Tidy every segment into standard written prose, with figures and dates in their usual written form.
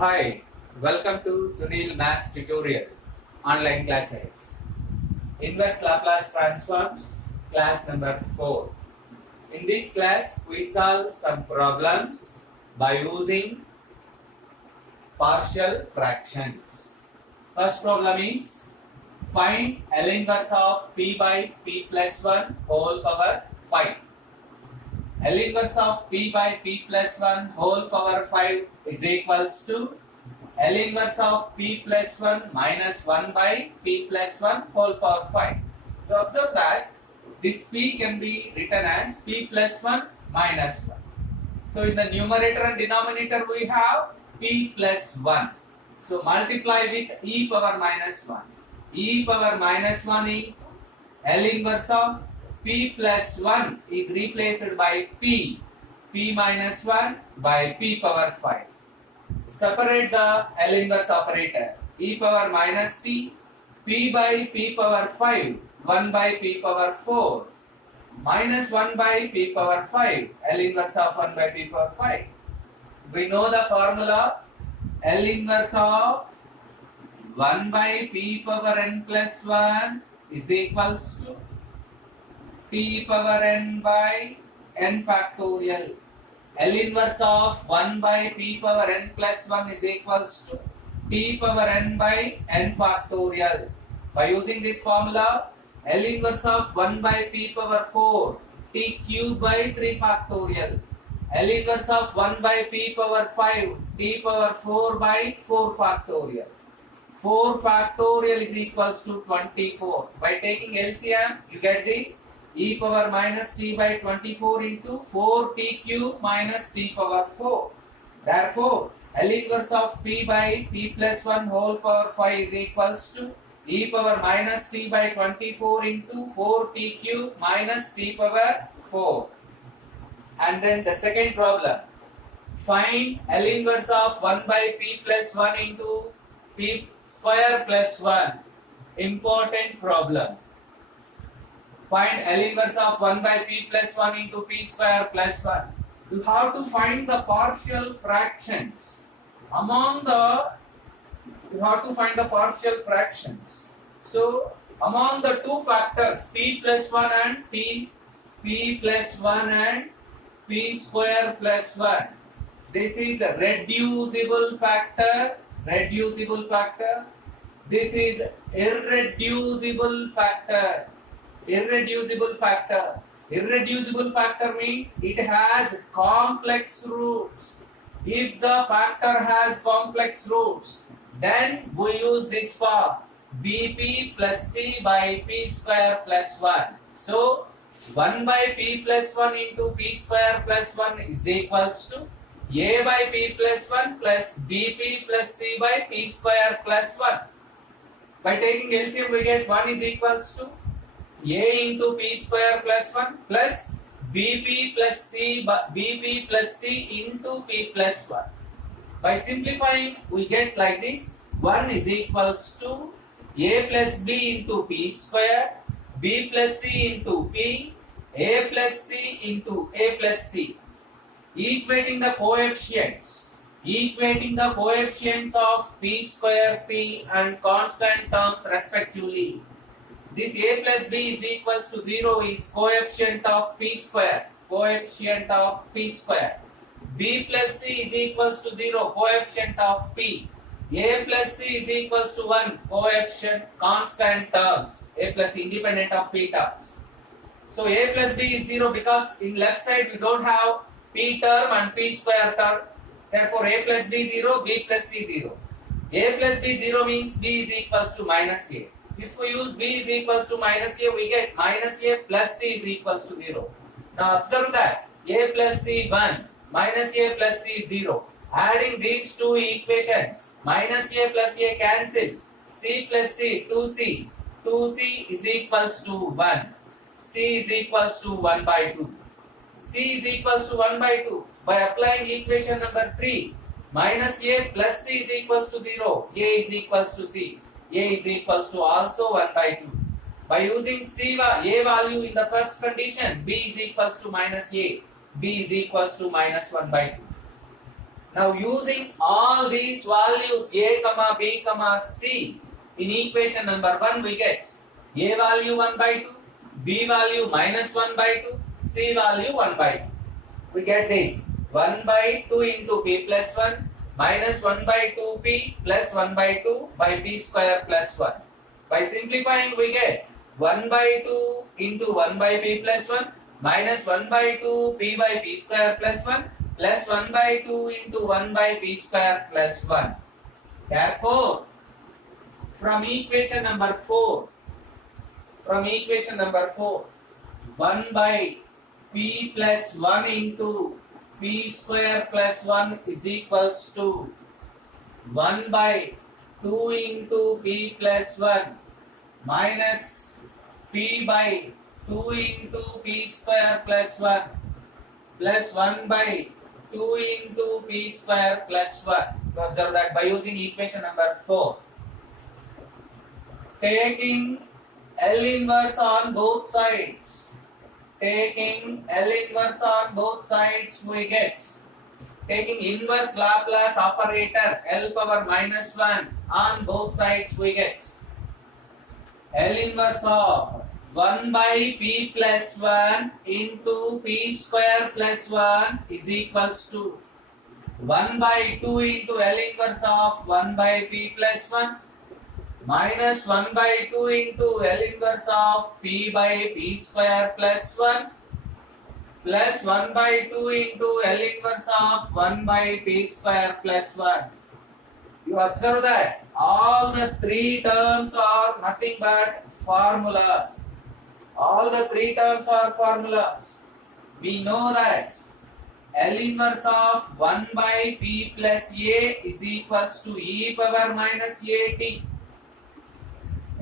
Hi, welcome to Sunil Maths Tutorial online classes. Inverse Laplace transforms, class number 4. In this class, we solve some problems by using partial fractions. First problem is find L inverse of P by P plus 1 whole power 5. L inverse of P by P plus 1 whole power 5 is equals to L inverse of P plus 1 minus 1 by P plus 1 whole power 5. You observe that this P can be written as P plus 1 minus 1. So in the numerator and denominator we have P plus 1. So multiply with e power minus 1. E power minus 1 in L inverse of P plus 1 is replaced by P. P minus 1 by P power 5. Separate the L inverse operator. E power minus t, P by P power 5, 1 by P power 4, minus 1 by P power 5, L inverse of 1 by P power 5. We know the formula. L inverse of 1 by P power n plus 1 is equals to P power n by n factorial. L inverse of 1 by P power n plus 1 is equals to P power n by n factorial. By using this formula, L inverse of 1 by P power 4, T cube by 3 factorial. L inverse of 1 by P power 5, T power 4 by 4 factorial. 4 factorial is equals to 24. By taking LCM, you get this. E power minus t by 24 into 4t cube minus t power 4. Therefore, L inverse of p by p plus 1 whole power 5 is equals to e power minus t by 24 into 4t cube minus t power 4. And then the second problem. Find L inverse of 1 by p plus 1 into p square plus 1. Important problem. Find L inverse of 1 by P plus 1 into P square plus 1. You have to find the partial fractions. You have to find the partial fractions. So, among the two factors, P plus 1 and P plus 1 and P square plus 1. This is a reducible factor. This is irreducible factor. Irreducible factor means it has complex roots. If the factor has complex roots, then we use this form Bp plus C by P square plus 1. So 1 by P plus 1 into P square plus 1 is equals to A by P plus 1 plus Bp plus C by P square plus 1. By taking LCM, we get 1 is equals to A into P square plus 1 plus Bp plus C into P plus 1. By simplifying, we get like this. 1 is equals to A plus B into P square, B plus C into P, A plus C into A plus C. Equating the coefficients of P square, P and constant terms respectively. This A plus B is equals to 0 is coefficient of P square. B plus C is equals to 0, coefficient of P. A plus C is equals to 1, coefficient constant terms. A plus independent of P terms. So A plus B is 0 because in left side we don't have P term and P square term. Therefore A plus B 0, B plus C 0. A plus B 0 means B is equals to minus A. If we use B is equals to minus A, we get minus A plus C is equals to 0. Now observe that A plus C 1, minus A plus C 0. Adding these two equations, minus A plus A cancel. C plus C, 2C. 2C is equals to 1. C is equals to 1 by 2. C is equals to 1 by 2. By applying equation number 3, minus A plus C is equals to 0. A is equals to C. A is equals to also 1 by 2. By using A value in the first condition, B is equals to minus A. B is equals to minus 1 by 2. Now using all these values a comma b comma c in equation number 1 we get a value 1 by 2, b value minus 1 by 2, c value 1 by 2. We get this 1 by 2 into p plus 1 minus 1 by 2p plus 1 by 2 by p square plus 1. By simplifying we get 1 by 2 into 1 by p plus 1 minus 1 by 2 p by p square plus 1 plus 1 by 2 into 1 by p square plus 1. Therefore, from equation number 4, 1 by p plus 1 into p square plus 1 is equals to 1 by 2 into p plus 1 minus p by 2 into p square plus 1 plus 1 by 2 into p square plus 1. You observe that by using equation number 4. Taking L inverse on both sides. Taking L inverse on both sides we get. Taking inverse Laplace operator L power minus 1 on both sides we get. L inverse of 1 by p plus 1 into p square plus 1 is equals to 1 by 2 into L inverse of 1 by p plus 1 minus 1 by 2 into L inverse of p by p square plus 1 plus 1 by 2 into L inverse of 1 by p square plus 1. You observe that all the three terms are nothing but formulas. All the three terms are formulas. We know that L inverse of 1 by p plus a is equals to e power minus at.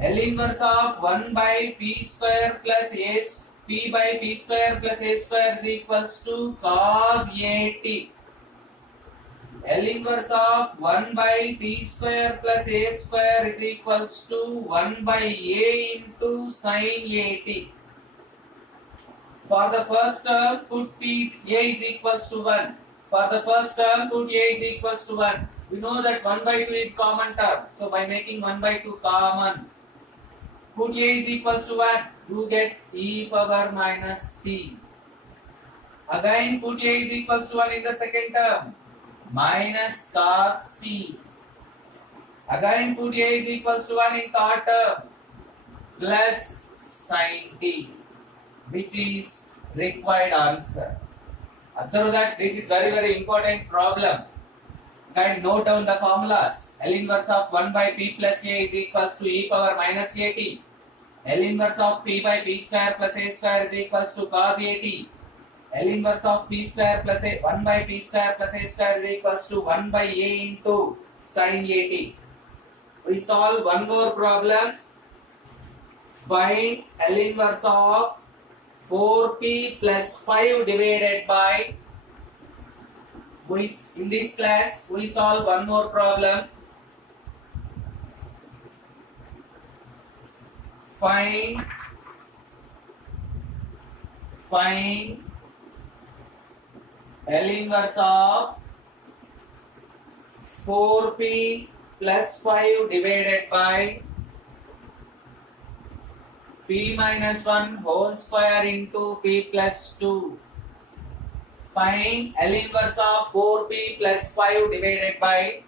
L inverse of 1 by p square plus a p by p square plus a square is equals to cos at. L inverse of 1 by p square plus a square is equals to 1 by a into sin at. For the first term, put a is equals to 1. For the first term, put a is equals to 1. We know that 1 by 2 is common term. So by making 1 by 2 common, put a is equals to 1. You get e power minus t. Again, put a is equals to 1 in the second term. Minus cos t. Again, put a is equals to 1 in third term. Plus sin t. Which is required answer. Observe that this is very important problem. And note down the formulas. L inverse of 1 by p plus a is equals to e power minus at. L inverse of p by p square plus a square is equals to cos at. L inverse of p square plus a 1 by p square plus a square is equals to 1 by a into sin at. We solve one more problem. Find L inverse of 4p plus 5 divided by. In this class, we solve one more problem. Find L inverse of 4p plus 5 divided by p minus 1 whole square into p plus 2. Find L inverse of 4p plus 5 divided by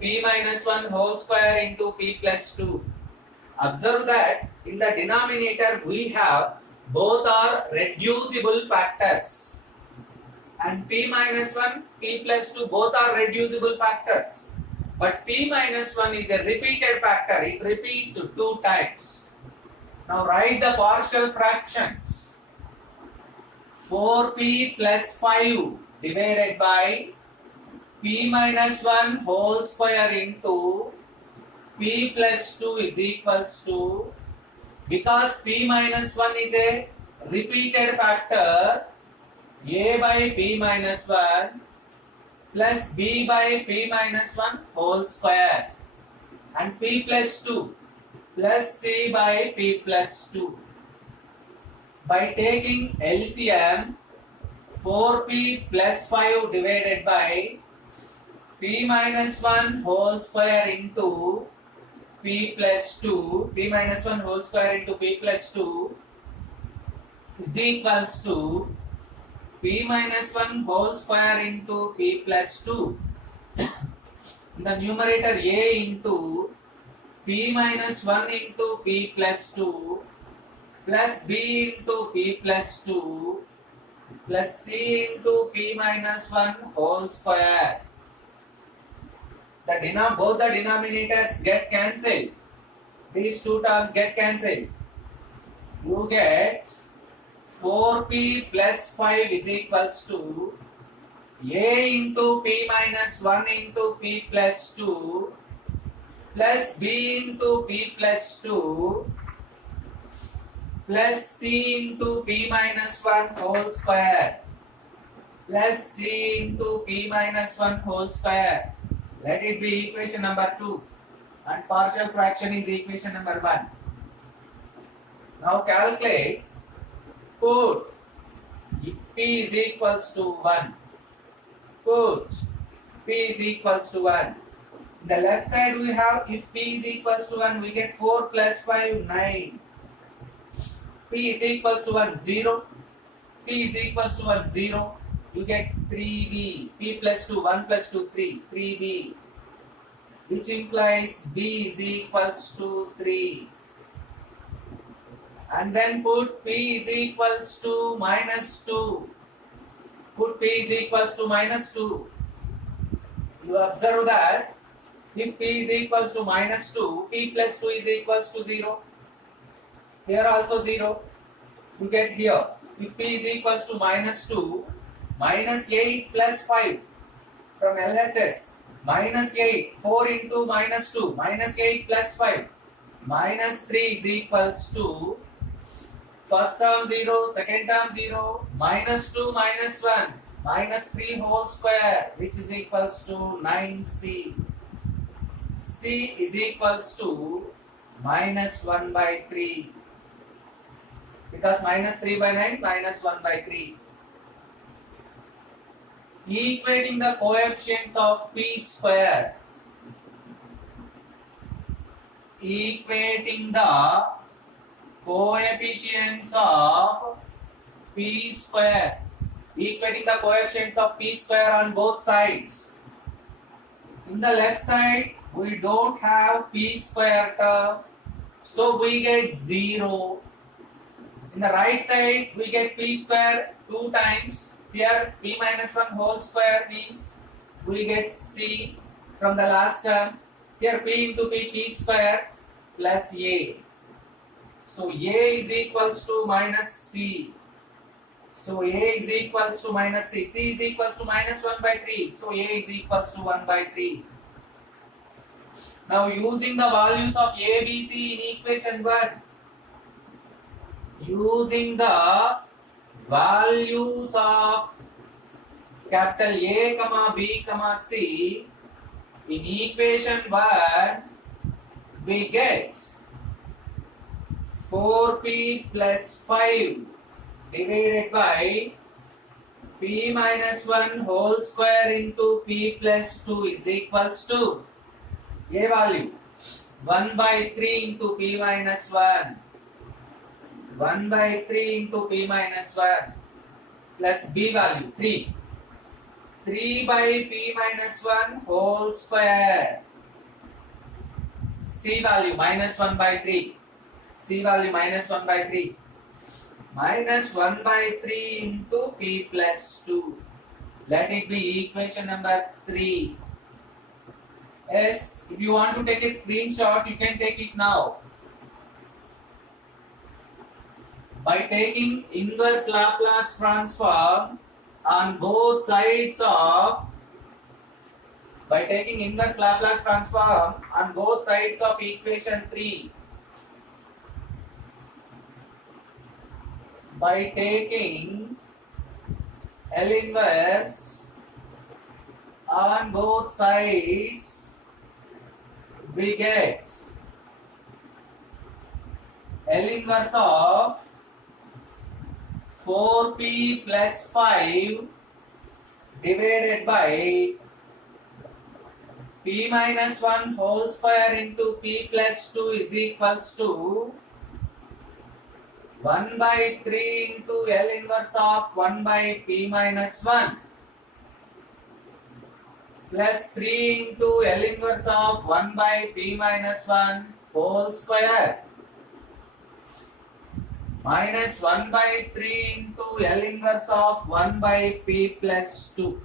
p minus 1 whole square into p plus 2. Observe that in the denominator we have both are reducible factors. And p minus 1, p plus 2 both are reducible factors. But p minus 1 is a repeated factor. It repeats 2 times. Now write the partial fractions. 4p plus 5 divided by p minus 1 whole square into p plus 2 is equals to, because p minus 1 is a repeated factor, a by p minus 1 plus b by p minus 1 whole square and p plus 2 plus c by p plus 2. By taking LCM, 4p plus 5 divided by p minus 1 whole square into p plus 2, p minus 1 whole square into p plus 2 is equals to p minus 1 whole square into p plus 2. In the numerator a into p minus 1 into p plus 2 plus b into p plus 2 plus c into p minus 1 whole square. Both the denominators get cancelled. These two terms get cancelled. You get 4p plus 5 is equals to a into p minus 1 into p plus 2 plus b into p plus 2 plus c into p minus 1 whole square plus c into p minus 1 whole square. Let it be equation number 2 and partial fraction is equation number 1. Now calculate, put p is equals to 1. Put p is equals to 1. In the left side we have, if p is equals to 1, we get 4 plus 5, 9. P is equals to 1, 0. P is equals to 1, 0. You get 3b. P plus 2, 1 plus 2, 3. 3b. Which implies b is equals to 3. And then put p is equals to minus 2. Put p is equals to minus 2. You observe that if p is equals to minus 2, p plus 2 is equals to 0. Here also 0. You get here. If p is equals to minus 2, minus 8 plus 5 from LHS. Minus 8, 4 into minus 2, minus 8 plus 5. Minus 3 is equals to first term 0, second term 0, minus 2, minus 1, minus 3 whole square, which is equals to 9c. C is equals to minus 1 by 3. Because minus 3 by 9, minus 1 by 3. Equating the coefficients of p square. Equating the coefficients of p square. Equating the coefficients of p square on both sides. In the left side, we don't have p square term, so we get 0. In the right side, we get p square 2 times. Here, p minus 1 whole square means we get c from the last term. Here, p into p square plus a. So, a is equals to minus c. So, a is equals to minus c. C is equals to minus 1 by 3. So, a is equals to 1 by 3. Now, using the values of a, b, c in equation 1. Using the values of capital A, B, C in equation 1, we get 4p plus 5 divided by p minus 1 whole square into p plus 2 is equals to A value 1 by 3 into p minus 1. 1 by 3 into p minus 1 plus b value 3. 3 by p minus 1 whole square. C value minus 1 by 3. C value minus 1 by 3. Minus 1 by 3 into p plus 2. Let it be equation number 3. Yes, if you want to take a screenshot, you can take it now. By taking inverse Laplace transform on both sides of equation 3. By taking L inverse on both sides, we get L inverse of 4p plus 5 divided by p minus 1 whole square into p plus 2 is equals to 1 by 3 into L inverse of 1 by p minus 1 plus 3 into L inverse of 1 by p minus 1 whole square minus 1 by 3 into L inverse of 1 by p plus 2.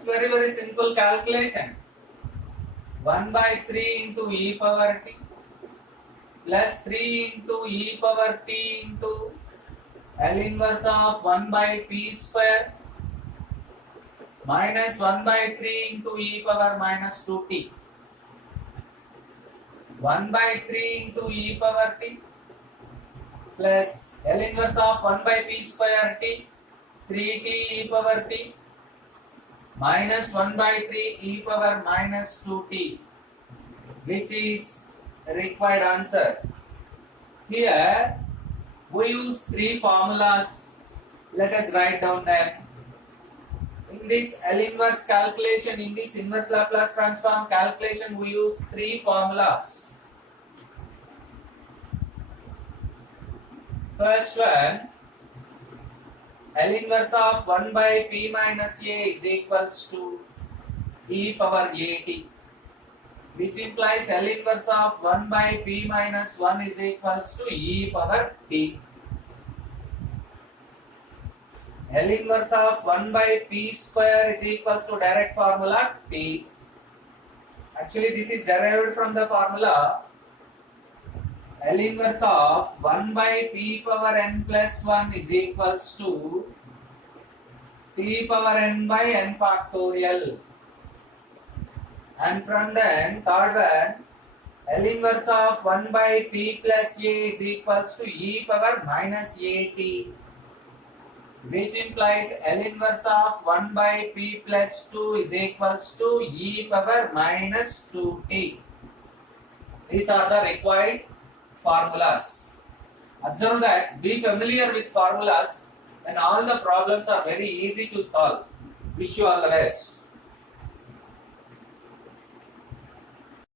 It's very simple calculation. 1 by 3 into e power t plus 3 into e power t into L inverse of 1 by p square minus 1 by 3 into e power minus 2t. 1 by 3 into e power t plus L inverse of 1 by p square t 3t e power t minus 1 by 3 e power minus 2t, which is the required answer. Here we use three formulas. Let us write down them. In this L inverse calculation, in this inverse Laplace transform calculation, we use three formulas. First one, L inverse of 1 by p minus a is equals to e power at, which implies L inverse of 1 by p minus 1 is equals to e power t. L inverse of 1 by p square is equals to direct formula t. Actually, this is derived from the formula L inverse of 1 by p power n plus 1 is equals to t power n by n factorial. And from then, third one, L inverse of 1 by p plus a is equals to e power minus at, which implies L inverse of 1 by p plus 2 is equals to e power minus 2t. These are the required formulas. Observe that, be familiar with formulas, and all the problems are very easy to solve. Wish you all the best.